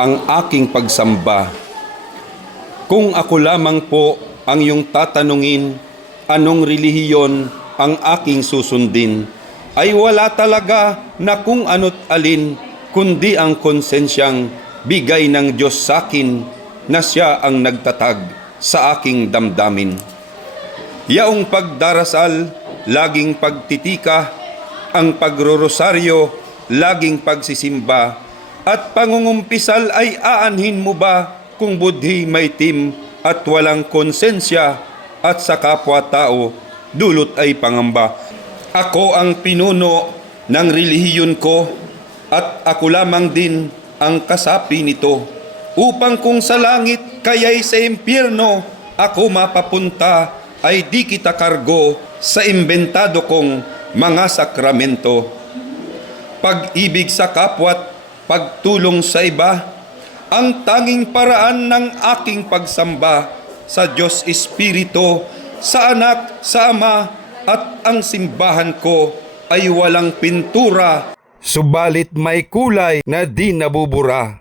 ang aking pagsamba. Kung ako lamang po ang iyong tatanungin, anong relihiyon ang aking susundin, ay wala talaga na kung ano't alin, kundi ang konsensyang bigay ng Diyos sa akin na siya ang nagtatag sa aking damdamin. Yaong pagdarasal, laging pagtitika, ang pagrorosaryo, laging pagsisimba, at pangungumpisal ay aanhin mo ba kung budhi may tim at walang konsensya at sa kapwa-tao dulot ay pangamba. Ako ang pinuno ng relihiyon ko at ako lamang din ang kasapi nito, upang kung sa langit kaya'y sa impyerno ako mapapunta, ay di kita kargo sa imbentado kong mga sakramento. Pag-ibig sa kapwa't pagtulong sa iba, ang tanging paraan ng aking pagsamba sa Diyos Espiritu, sa Anak, sa Ama, at ang simbahan ko ay walang pintura, subalit may kulay na di nabubura.